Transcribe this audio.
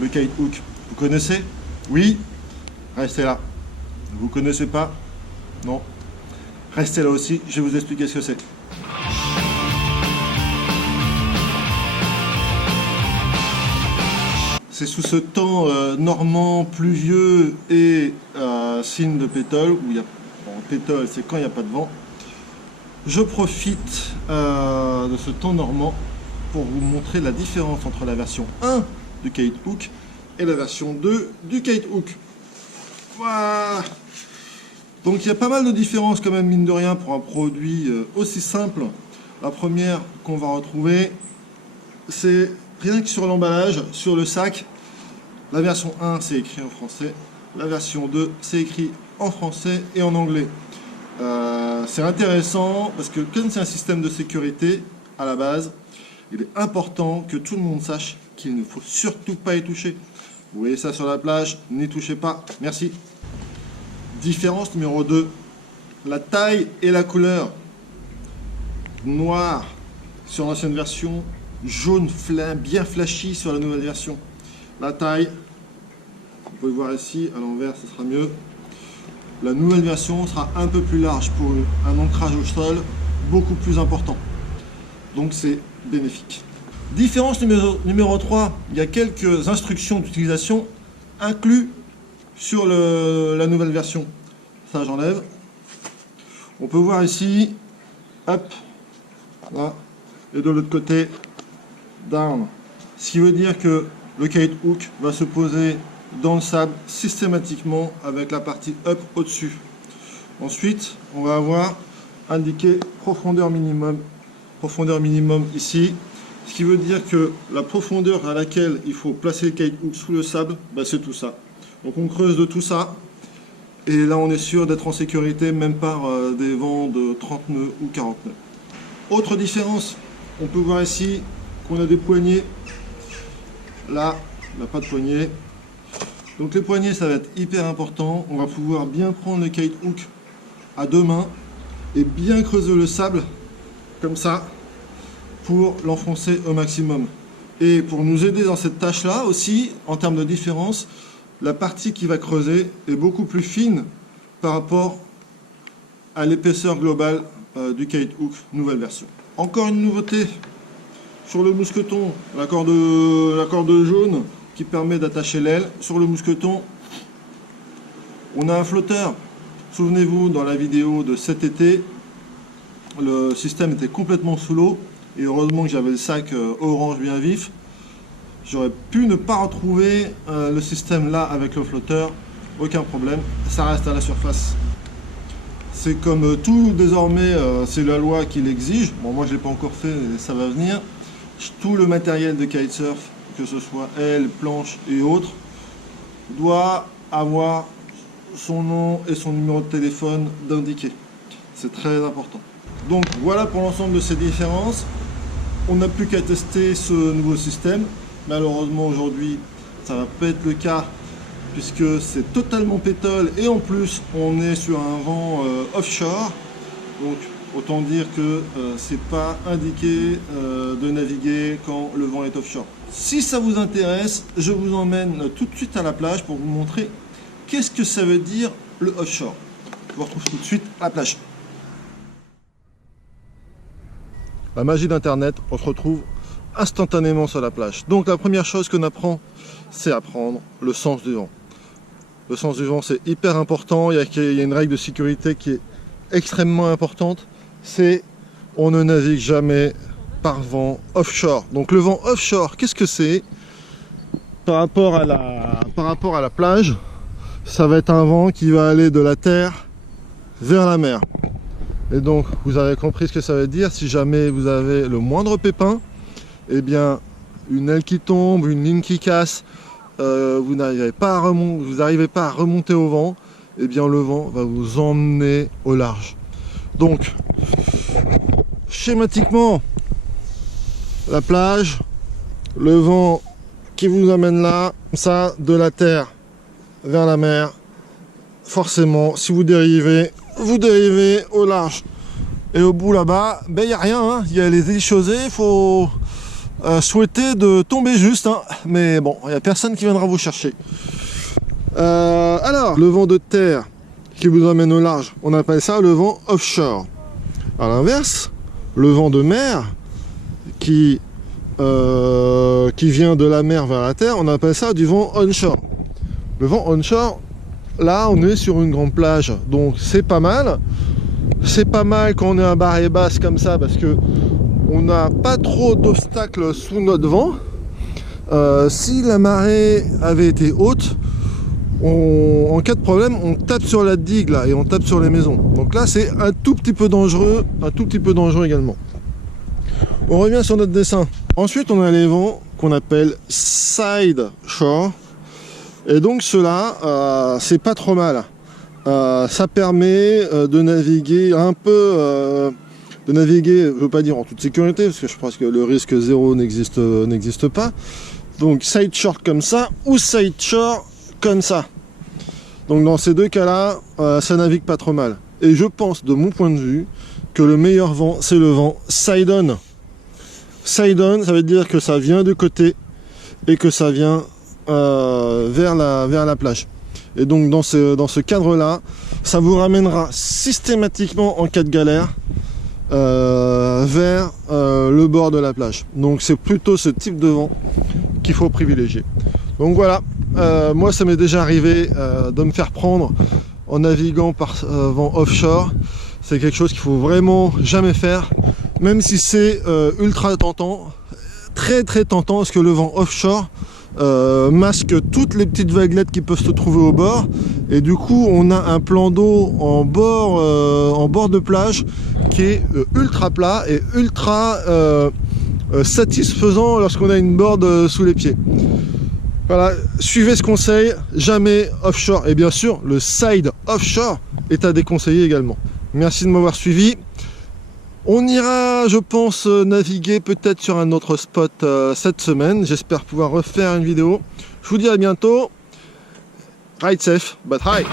le kite hook. Vous connaissez? Oui? Restez là. Vous connaissez pas? Non? Restez là aussi, je vais vous expliquer ce que c'est. C'est sous ce temps normand, pluvieux et signe de pétole, où il y a pétole, c'est quand il n'y a pas de vent. Je profite de ce temps normand pour vous montrer la différence entre la version 1 du kite hook et la version 2 du kite hook. Voilà. Donc il y a pas mal de différences quand même, mine de rien, pour un produit aussi simple. La première qu'on va retrouver, c'est rien que sur l'emballage, sur le sac. La version 1, c'est écrit en français. La version 2, c'est écrit en français et en anglais. C'est intéressant parce que comme c'est un système de sécurité à la base, il est important que tout le monde sache qu'il ne faut surtout pas y toucher. Vous voyez ça sur la plage, n'y touchez pas, merci. Différence numéro 2, la taille et la couleur. Noir sur l'ancienne version, jaune bien flashy sur la nouvelle version. La taille, vous pouvez voir ici, à l'envers ce sera mieux. La nouvelle version sera un peu plus large pour un ancrage au sol beaucoup plus important. Donc c'est bénéfique. Différence numéro 3, il y a quelques instructions d'utilisation inclus sur la nouvelle version. Ça j'enlève. On peut voir ici, hop, là, et de l'autre côté, down. Ce qui veut dire que le kite hook va se poser dans le sable systématiquement avec la partie up au-dessus. Ensuite, on va avoir indiqué profondeur minimum ici, ce qui veut dire que la profondeur à laquelle il faut placer le kite hook sous le sable, bah, c'est tout ça. Donc on creuse de tout ça, et là on est sûr d'être en sécurité, même par des vents de 30 nœuds ou 40 nœuds. Autre différence, on peut voir ici qu'on a des poignées. Là, on n'a pas de poignée. Donc les poignées, ça va être hyper important. On va pouvoir bien prendre le kite hook à deux mains et bien creuser le sable, comme ça, pour l'enfoncer au maximum. Et pour nous aider dans cette tâche-là aussi, en termes de différence, la partie qui va creuser est beaucoup plus fine par rapport à l'épaisseur globale du kite hook nouvelle version. Encore une nouveauté sur le mousqueton, la corde jaune qui permet d'attacher l'aile. Sur le mousqueton, on a un flotteur. Souvenez-vous, dans la vidéo de cet été, le système était complètement sous l'eau et heureusement que j'avais le sac orange bien vif. J'aurais pu ne pas retrouver le système là avec le flotteur, aucun problème, ça reste à la surface. C'est comme tout désormais, c'est la loi qui l'exige. Bon, moi je ne l'ai pas encore fait, ça va venir. Tout le matériel de kitesurf, que ce soit aile, planche et autres, doit avoir son nom et son numéro de téléphone d'indiqué. C'est très important. Donc voilà pour l'ensemble de ces différences. On n'a plus qu'à tester ce nouveau système. Malheureusement aujourd'hui, ça va pas être le cas puisque c'est totalement pétole et en plus on est sur un vent offshore. Donc autant dire que c'est pas indiqué de naviguer quand le vent est offshore. Si ça vous intéresse, je vous emmène tout de suite à la plage pour vous montrer qu'est-ce que ça veut dire le offshore. Je vous retrouve tout de suite à la plage. La magie d'internet, on se retrouve instantanément sur la plage. Donc la première chose qu'on apprend, c'est apprendre le sens du vent. Le sens du vent, c'est hyper important. Il y a une règle de sécurité qui est extrêmement importante. C'est on ne navigue jamais par vent offshore. Donc le vent offshore, qu'est-ce que c'est? Par rapport à la plage, ça va être un vent qui va aller de la terre vers la mer. Et donc vous avez compris ce que ça veut dire. Si jamais vous avez le moindre pépin, eh bien une aile qui tombe, une ligne qui casse, vous n'arrivez pas à remonter au vent, eh bien le vent va vous emmener au large. Donc schématiquement, la plage, le vent qui vous amène là, ça, de la terre vers la mer, forcément si vous dérivez au large. Et au bout là-bas, ben il n'y a rien, hein. Il y a les îles Chaussées, faut souhaiter de tomber juste, hein, mais bon, il n'y a personne qui viendra vous chercher. Alors, le vent de terre qui vous emmène au large, on appelle ça le vent offshore. À l'inverse, le vent de mer qui vient de la mer vers la terre, on appelle ça du vent onshore. Le vent onshore, là, on est sur une grande plage, donc c'est pas mal. C'est pas mal quand on est à marée basse comme ça, parce que on n'a pas trop d'obstacles sous notre vent. Si la marée avait été haute, en cas de problème, on tape sur la digue là et on tape sur les maisons. Donc là, c'est un tout petit peu dangereux, également. On revient sur notre dessin. Ensuite, on a les vents qu'on appelle side shore. Et donc cela, c'est pas trop mal. Ça permet de naviguer un peu, je veux pas dire en toute sécurité, parce que je pense que le risque zéro n'existe pas. Donc side shore comme ça, ou side shore comme ça. Donc dans ces deux cas-là, ça navigue pas trop mal. Et je pense, de mon point de vue, que le meilleur vent, c'est le vent side on. Side on, ça veut dire que ça vient de côté et que ça vient vers la plage. Et donc dans ce cadre-là, ça vous ramènera systématiquement en cas de galère vers le bord de la plage. Donc c'est plutôt ce type de vent qu'il faut privilégier. Donc voilà, moi ça m'est déjà arrivé de me faire prendre en naviguant par vent offshore. C'est quelque chose qu'il faut vraiment jamais faire, même si c'est ultra tentant, très tentant, parce que le vent offshore masque toutes les petites vaguelettes qui peuvent se trouver au bord, et du coup on a un plan d'eau en bord de plage qui est ultra plat et ultra satisfaisant lorsqu'on a une board sous les pieds. Voilà, suivez ce conseil, jamais offshore, et bien sûr le side offshore est à déconseiller également. Merci de m'avoir suivi. On ira, je pense, naviguer peut-être sur un autre spot cette semaine. J'espère pouvoir refaire une vidéo. Je vous dis à bientôt. Ride safe, but high.